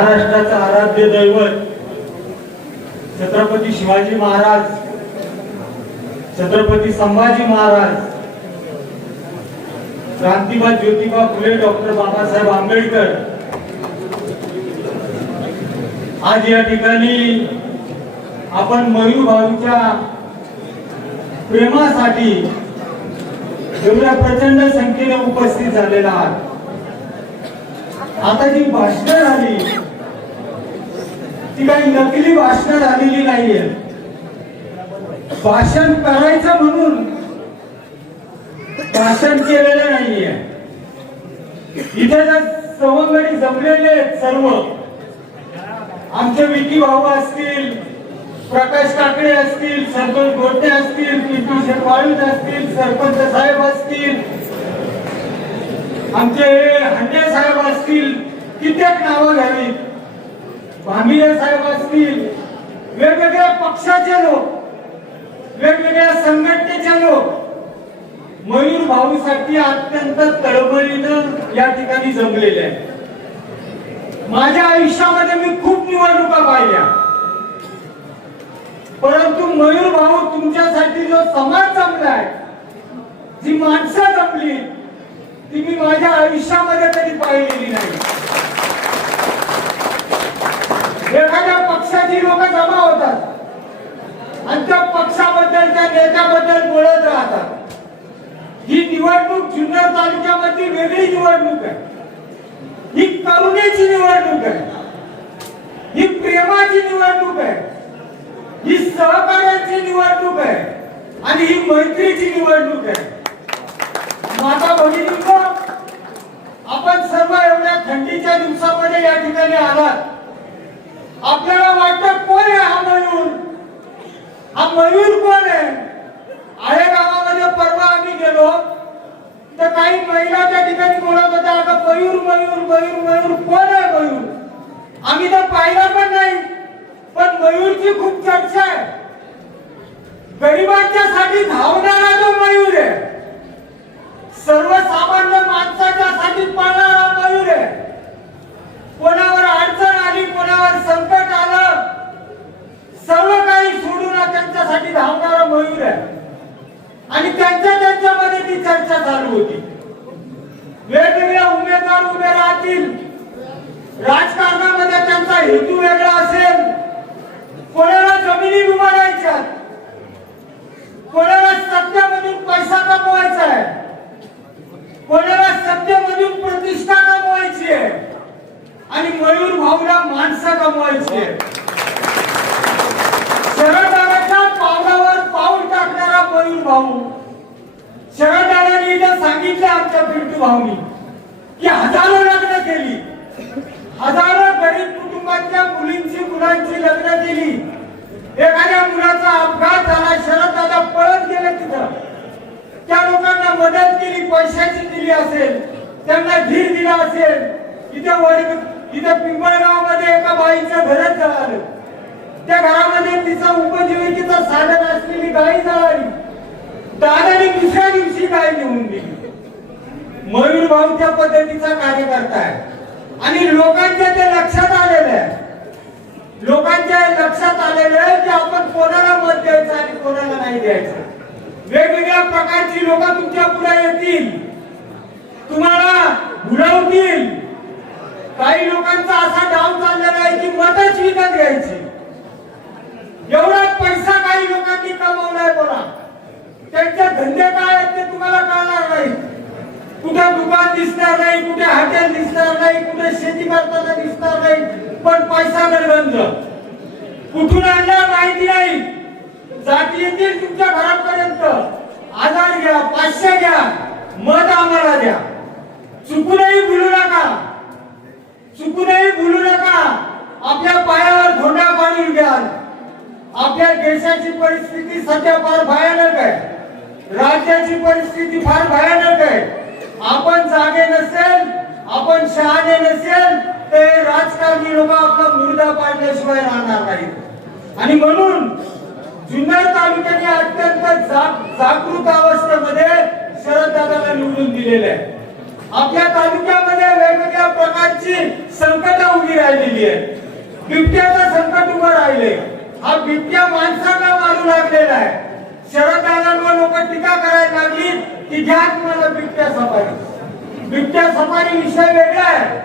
महाराष्ट्राचा आराध्य दैवत छत्रपती शिवाजी महाराज, छत्रपती संभाजी महाराज, क्रांतिबा ज्योतिबा फुले, डॉक्टर बाबासाहेब आंबेडकर आज या ठिकाणी आपण मयूर भाऊच्या प्रेमासाठी एवढ्या प्रचंड संख्येने उपस्थित झालेला आहात. आता जी भाषणं झाली ती काही नकली भाषणं झालेली नाहीये. भाषण करायचं म्हणून भाषण केलेलं नाहीये. इथे जर सवंगडी जमलेले सर्व आमचे विकी भाऊ असतील, प्रकाश काकडे असतील, संतोष गोटे असतील, पिंटू शेटवाळूज असतील, सरपंच साहेब असतील, आमचे हंडे साहेब असतील, कित्येक नावं घ्यावीत, भामिरे साहेब असतील, वेगवेगळ्या पक्षाचे लोक, वेगवेगळ्या संघटनेचे लोक मयूर भाऊसाठी अत्यंत तळमळीनं या ठिकाणी जमलेले आहेत. माझ्या आयुष्यामध्ये मी खूप निवडणुका पाहिल्या, परंतु मयूर भाऊ तुमच्यासाठी जो समाज जमलाय, जी माणसं जमली ती मी माझ्या आयुष्यामध्ये कधी पाहिलेली नाही. एखाद्या पक्षाची लोक जमा होतात आणि त्या पक्षाबद्दल, त्या नेत्याबद्दल बोलत राहतात. ही निवडणूक जुन्नर तालुक्यामध्ये वेगळी निवडणूक आहे. ही करुणेची निवडणूक आहे, ही प्रेमाची निवडणूक आहे, ही सहकार्याची निवडणूक आहे आणि ही मैत्रीची निवडणूक आहे. माता भगिनींनो, आपण सर्व एवढ्या थंडीच्या दिवसामध्ये या ठिकाणी आलात. आपल्याला वाटतं कोण आहे हा मयूर? हा मयूर कोण आहे? आळे गावामध्ये परवा आम्ही गेलो तर काही महिला त्या ठिकाणी बोलत होत्या, अगं मयूर मयूर मयूर मयूर, कोण आहे मयूर? आम्ही तर पाहिला पण नाही, पण मयूरची खूप चर्चा आहे. गरिबांच्या साठी धावणारा जो मयूर आहे, सर्वसामान्य माणसाच्या साठी पळणारा मयूर आहे. कोणावर अडचण आली, कोणावर संकट आलं, सर्व काही सोडून त्यांच्यासाठी धावणारा मयूर आहे. आणि त्यांच्यामध्ये ती चर्चा चालू होती. वेगवेगळ्या उमेदवार उभे राहतील, राजकारणामध्ये त्यांचा हेतू वेगळा असेल. कोणाला जमिनी उभारायच्या, कोणाला सत्तेमधून पैसा कमवायचा आहे, कोणाला सत्तेमधून प्रतिष्ठा कमवायची आहे आणि मयूर भाऊला माणसं कमवायची आहे. शरदाच्या पावलावर पाऊल टाकणारा मयूर भाऊ. शरदाने इथं सांगितलं आमच्या पिंटू भाऊनी की हजारो लग्न केली, हजारो गरीब कुटुंबाच्या मुलांची लग्न केली. एखाद्या मुलाचा अपघात झाला, शरद दादा पळत गेले तिथं, त्या लोकांना मदत केली, पैशाची दिली असेल, त्यांना धीर दिला असेल. इथे पिंपळगाव मध्ये एका बाईचं घरच जळालं, त्या घरामध्ये तिचा उपजीविकेचं साधन असलेली गाय जळाली. दादाने दुसऱ्या दिवशी गाय नेऊन दिली. मयूर भाऊ त्या पद्धतीचा कार्यकर्ता आहे आणि लोकांच्या ते लक्षात आलेलं आहे. लोकांच्या लक्षात आलेलं आहे की आपण कोणाला मत द्यायचं आणि कोणाला नाही द्यायचं. वेगवेगळ्या प्रकारची लोक तुमच्या पुढे येतील, तुम्हाला भुलवतील. काही लोकांचा असा डाव चाललेला आहे की मतच विकत घ्यायची. एवढा पैसा काही लोकांनी कमवलाय बघा. त्यांचे धंदे काय आहेत ते तुम्हाला कळणार नाही. कुठे दुकान दिसणार नाही, कुठे हॉटेल दिसणार नाही, कुठे शेती करताना दिसणार नाही, पण पैसा गडगंज. कुठून आणला माहिती नाही. जाती येतील तुमच्या घरापर्यंत, 1000 घ्या, 500 घ्या, मत आम्हाला द्या. चुकूनही भुलू नका, चुकूनही भुलू नका. आपल्या पायावर धोंडा पाडून घ्या. आपल्या देशाची परिस्थिती सध्या फार भयानक आहे, राज्याची परिस्थिती फार भयानक आहे. आपण जागे नसेल, आपण शहाणे नसेल तर राजकारणी लोक आपला मुर्दा पाडल्याशिवाय राहणार नाहीत. आणि म्हणून जुन्नर तालुक्याने अत्यंत जागृत अवस्थेमध्ये शरद दादाला निवडून दिलेले आहे. आपल्या तालुक्यामध्ये वेगवेगळ्या प्रकारची संकट उभी राहिलेली आहे. बिबट्याचं संकट उभं राहिले. हा बिबट्या माणसांना मारू लागलेला आहे. शरद दादांवर लोक टीका करायला लागली की घ्या तुम्हाला बिबट्या सफारी. बिबट्या सफारी विषय वेगळा आहे,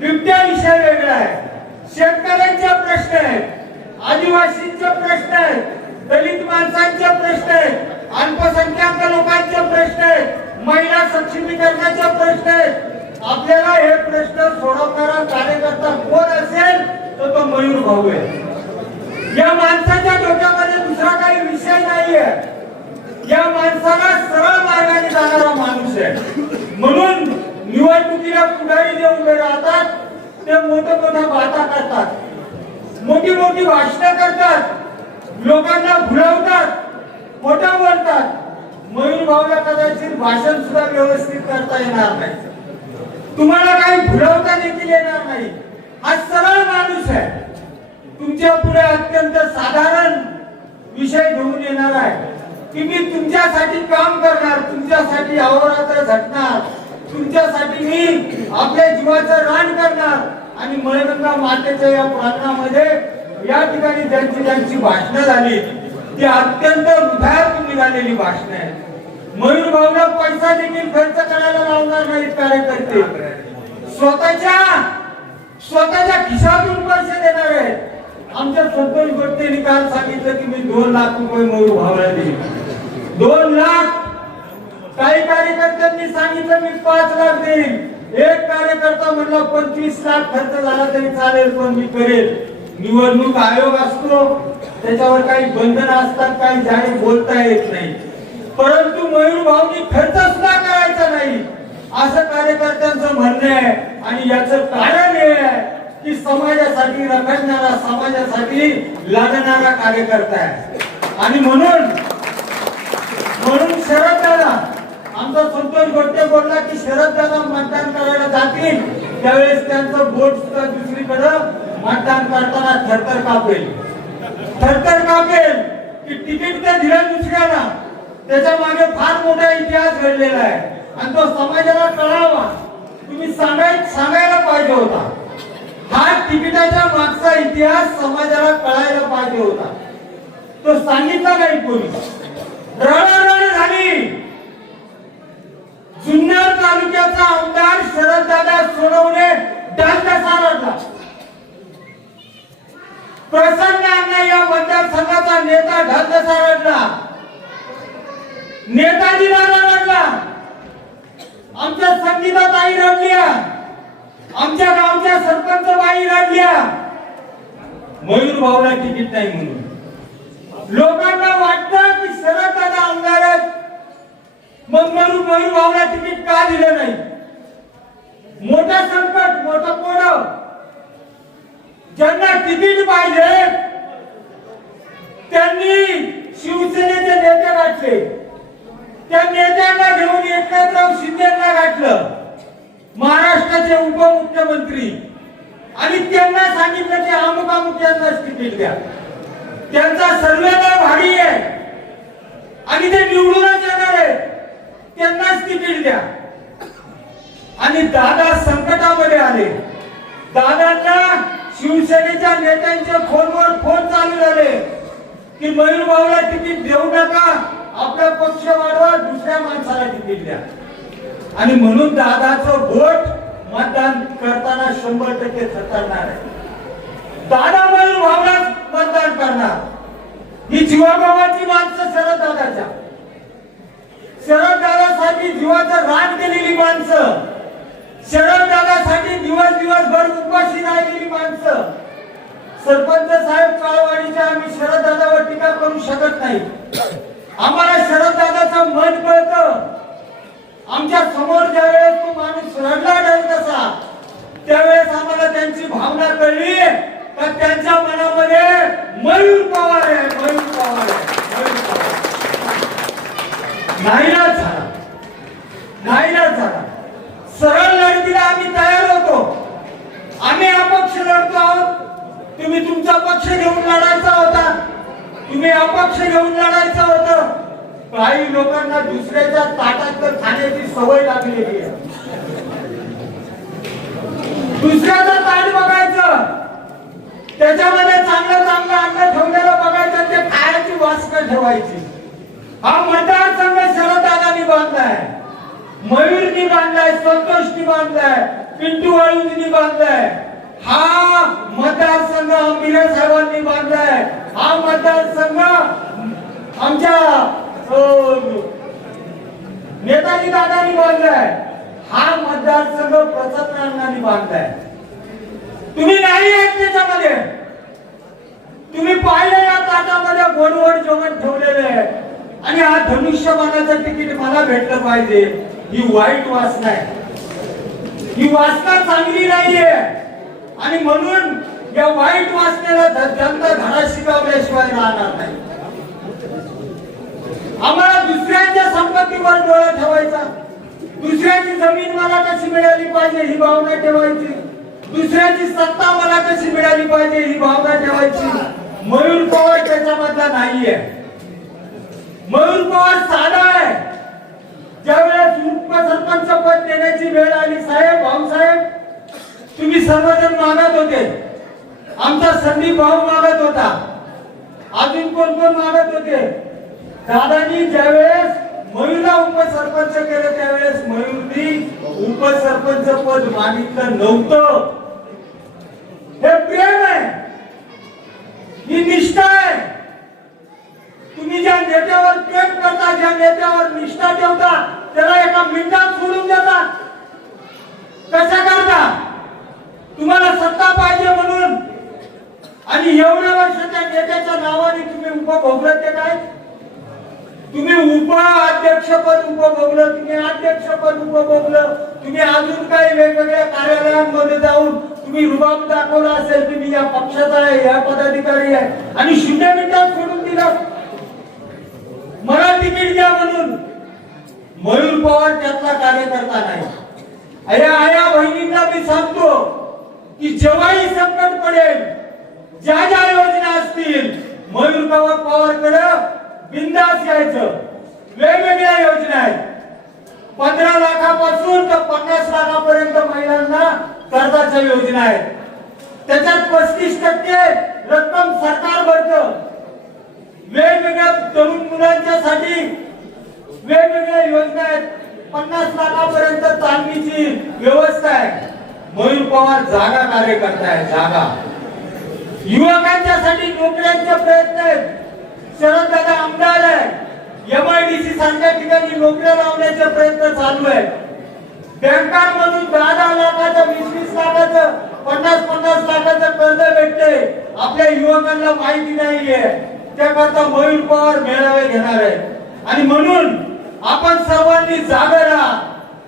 बिबट्या विषय वेगळा आहे. शेतकऱ्यांचे प्रश्न आहेत, आदिवासींचे प्रश्न आहेत, दलित माणसांचे प्रश्न आहेत, अल्पसंख्याक लोकांचे प्रश्न आहेत, महिला सक्षमीकरणाचे प्रश्न आहेत. आपल्याला हे प्रश्न सोडवणारा कार्यकर्ता कोण असेल तर तो मयूर भाऊ आहे. या माणसाच्या डोक्यामध्ये दुसरा काही विषय नाहीये. या माणसाला सरळ मार्गाने जाणारा माणूस आहे. म्हणून निवडणुकीला पुढारी जे उभे राहतात ते मोठ्या बाता करतात, मोठी मोठी भाषणं करतात, लोकांना भुलवतात, मोठा बोलतात. मयूर भाऊला कदाचित भाषण सुद्धा व्यवस्थित करता येणार नाही, तुम्हाला काही भुलवता देखील येणार नाही. हा सरळ माणूस आहे. तुमच्या पुढे अत्यंत साधारण विषय घेऊन येणार आहे की मी तुमच्यासाठी काम करणार, तुमच्यासाठी अहोरात्र झटणार, तुमच्यासाठी मी आपल्या जीवाचं रान करणार. आणि मळगंगा मातेच्या या प्रांगणामध्ये या ठिकाणी ज्यांची भाषणं झाली ती अत्यंत हृदयातून निघालेली भाषणं आहेत. मयूर भाऊला पैसा देखील खर्च करायला लावणार नाहीत कार्यकर्ते. स्वतःच्या खिशातून पैसे देणार आहेत. आमच्या संतोष गोट्टेंनी काल सांगितलं की मी 2 लाख रुपये मयूर भाऊला दिले. 2 लाख. काही कार्यकर्त्यांनी सांगितलं मी 5 लाख देईन. एक कार्यकर्ता म्हणला 25 लाख खर्च झाला तरी चालेल पण मी करेल. निवडणूक आयोग असतो, त्याच्यावर काही बंधनं असतात, काही जाहीर बोलता येत नाही. परंतु मयूर भाऊनी खर्च सुद्धा करायचा नाही असं कार्यकर्त्यांचं म्हणणं आहे. आणि याचं कारण हे आहे की समाजासाठी रखडणारा, समाजासाठी लढणारा कार्यकर्ता आहे. आणि म्हणून शरद दादा, आमचा संतोष गोट्टे बोलला की शरद दादा मतदान करायला जातील त्यावेळेस त्यांचं बोट सुद्धा दुसरीकडे मतदान करताना थरथर कापेल की तिकीट तर दिलं दुसऱ्याला. त्याच्या मागे फार मोठा इतिहास घडलेला आहे आणि तो समाजाला कळावा. तुम्ही सांगायला पाहिजे होता. हा तिकिटाच्या मागचा इतिहास समाजाला कळायला पाहिजे होता. तो सांगितला नाही कोणी. रडारड झाली. जुन्नर तालुक्याचा आमदार शरददादा सोनवणे डालकसा रडला. प्रसन्न अण्णा या मतदारसंघाचा नेता डालकसा रडला. नेताजी दादा रडला. आमच्या संगीताताई रडल्या. आमच्या गावच्या सरपंच बाई रडल्या. मयूर भाऊला तिकीट नाही म्हणून. लोकांना वाटतं की शरद दादा आमदार आहेत मग मयूर भाऊला तिकीट का दिलं नाही. मोठा संकट, मोठं कोड. ज्यांना तिकीट पाहिजे त्यांनी शिवसेनेचे नेते गाठले. त्या नेत्यांना घेऊन एकनाथराव शिंदेंना गाठलं, महाराष्ट्राचे उपमुख्यमंत्री. आणि त्यांना सांगितलं की अमुक यांनाच तिकीट द्या. त्यांचा सर्वेला भारी आहे आणि ते निवडूनच येणार आहे, त्यांनाच तिकीट द्या. आणि दादा संकटामध्ये आले. दादांना शिवसेनेच्या नेत्यांचे फोनवर फोन चालू झाले की मयूर भाऊला तिकीट देऊ नका, आपला पक्ष वाढवा, दुसऱ्या माणसाला तिकीट द्या. आणि म्हणून दादाचं वोट मतदान करताना 100% ठरणार आहे. दादा मयूर भाऊला मतदान करणार. ही जीवाभावाची माणसं शरद दादाच्या, शरद दादासाठी जीवाचं रान केलेली माणसं, शरद दादासाठी दिवसभर उपाशी राहिलेली माणसं. सरपंच साहेब काळवाडीच्या आम्ही शरद दादावर टीका करू शकत नाही. आम्हाला शरद दादाचं मन कळतं. आमच्या समोर ज्यावेळेस तो माणूस रडला डालकसा त्यावेळेस आम्हाला त्यांची भावना कळली का त्यांच्या मनामध्ये मयूर पवार आहे, मयूर पवार आहे, मयूर पवार. नाईलाज झाला. सरळ लढतीला आम्ही तयार होतो. आम्ही अपक्ष लढतो आहोत. तुम्ही तुमचा पक्ष घेऊन लढायचा होता, तुम्ही अपक्ष घेऊन लढायचं होतं. काही लोकांना दुसऱ्याच्या ताटात खाण्याची सवय लागलेली आहे. दुसऱ्याचं ताट बघायचं, त्याच्यामध्ये चांगलं चांगलं अन्न ठेवलेलं बघायचं, ते खायची वासना ठेवायची. हा मतदारसंघ शरददादांनी बांधलाय, मयूरनी बांधलाय, संतोषनी बांधलाय, पिंटू वाळुंजनी बांधलाय. हा मतदारसंघ आंबिरे साहेबांनी बांधलाय. हा मतदारसंघ आमच्या नेताजी दादांनी बांधलाय. हा मतदारसंघ प्रसन्नांनी बांधलाय. तुम्ही नाही आहेत त्याच्यामध्ये. तुम्ही पाहिलं या ताटामध्ये गोडवड जेवण ठेवलेलं आहे आणि हा धनुष्यबाणाचं तिकीट मला भेटलं पाहिजे, ही वाईट वासना आहे. ही वासना चांगली नाहीये आणि म्हणून या वाईट वासनेला जनता धडा शिकवल्याशिवाय राहणार नाही. आम्हाला दुसऱ्यांच्या संपत्तीवर डोळा ठेवायचा, दुसऱ्याची जमीन मला कशी मिळाली पाहिजे ही भावना ठेवायची, दुसऱ्याची सत्ता मला कशी मिळाली पाहिजे ही भावना ठेवायची. मयूर पवार त्याच्यामधला नाहीये. मयूर पवार साधा आहे. ज्यावेळेस उपसरपंच पद देण्याची वेळ आली, साहेब भाऊसाहेब तुम्ही सर्वजण मागत होते, आमचा संदीप भाऊ मागत होता, अजून कोण कोण मागत होते. दादानी ज्यावेळेस मयूरला उपसरपंच केलं त्यावेळेस मयूरनी उपसरपंच पद मागितलं नव्हतं. हे प्रेम आहे, ही निष्ठा आहे. तुम्ही ज्या नेत्यावर प्रेम करता, ज्या नेत्यावर निष्ठा ठेवता, त्याला एका मिनिटात सोडून देता. कशा करता? तुम्हाला सत्ता पाहिजे म्हणून आणि एवढ्या वर्षाच्या नेत्याच्या नावाने तुम्ही उपभोगलं. ते काय तुम्ही उपाध्यक्षपद उपभोगलं, तुम्ही अध्यक्षपद उपभोगलं, तुम्ही अजून काही वेगवेगळ्या कार्यालयांमध्ये जाऊन तुम्ही रुबाब दाखवला असेल की मी या पक्षाचा आहे, या पदाधिकारी आहे आणि 0 मिनिटात सोडून दिलं. मला तिकीट द्या म्हणून. मयूर पवार त्यातला कार्यकर्ता नाही. आया बहिणींना मी सांगतो की जेव्हाही संकट पडेल, ज्या ज्या योजना असतील, मयूर पवारकडे बिंदास यायचं. वेगवेगळ्या योजना आहेत. 15 लाखापासून तर 50 लाखापर्यंत महिलांना कर्जाच्या योजना आहेत. त्याच्यात 35% रक्कम सरकार भरतं. वेगवेगळ्या तरुण मुलांच्यासाठी वेगवेगळ्या योजना आहेत. 50 लाखापर्यंत चालणीची व्यवस्था आहे. मयूर पवार जागा कार्यकर्ता आहे. जागा युवकांच्यासाठी नोकऱ्यांचे प्रयत्न आहेत. शरददादा आमदार आहे. MIDC सारख्या ठिकाणी नोकऱ्या लावण्याचे प्रयत्न चालू आहेत. बँकांमधून 10 लाखाचं, 20 लाखाचं, 50 लाखाचं कर्ज भेटते. आपल्या युवकांना माहिती नाहीये. त्याकरता मयूर पवार मेळावे घेणार आहेत आणि म्हणून आपण सर्वांनी जागे राहा.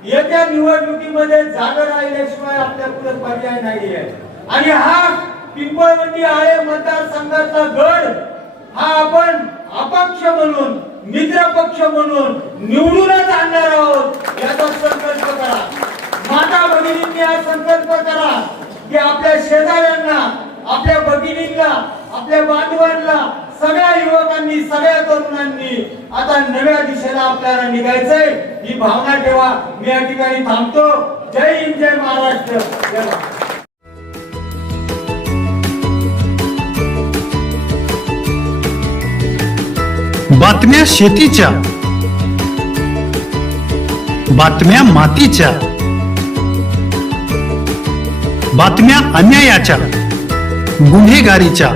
येत्या निवडणुकीमध्ये जागे राहिल्याशिवाय आपल्या पुढे पर्याय नाहीये. आणि हा पिंपळवंडी आळे मतदारसंघाचा गड हा आपण अपक्ष म्हणून, मित्र पक्ष म्हणून निवडूनच आणणार आहोत. याचा संकल्प करा. माता भगिनींनी हा संकल्प करा की आपल्या शेजाऱ्यांना, आपल्या भगिनींना, आपल्या बांधवांना, सगळ्या युवकांनी, सगळ्या तरुणांनी आता नव्या दिशेला आपल्याला निघायचंय. ही भावना ठेवा. मी या ठिकाणी थांबतो. जय हिंद, जय महाराष्ट्र. बातम्या शेतीच्या, बातम्या मातीच्या, बातम्या अन्यायाच्या, गुन्हेगारीच्या,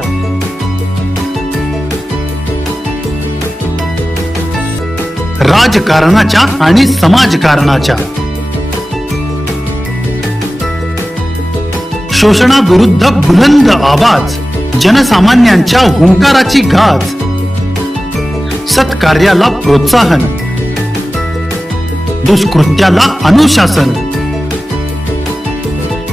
राजकारणाच्या आणि समाजकारणाच्या, शोषणाविरुद्ध बुलंद आवाज, जनसामान्यांच्या हुंकाराची गाज, सत्कार्याला प्रोत्साहन, दुष्कृत्याला अनुशासन,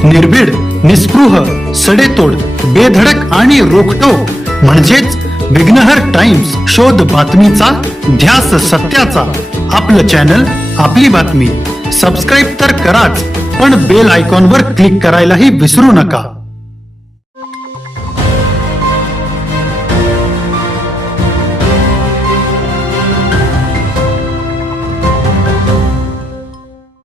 निर्भीड, निस्पृह, सडेतोड, बेधडक आणि रोखटोक म्हणजेच विघ्नहर टाइम्स. शोध बातमीचा, ध्यास सत्याचा. आपलं चॅनल, आपली बातमी. सबस्क्राईब तर कराच, पण बेल आयकॉनवर क्लिक करायलाही विसरू नका.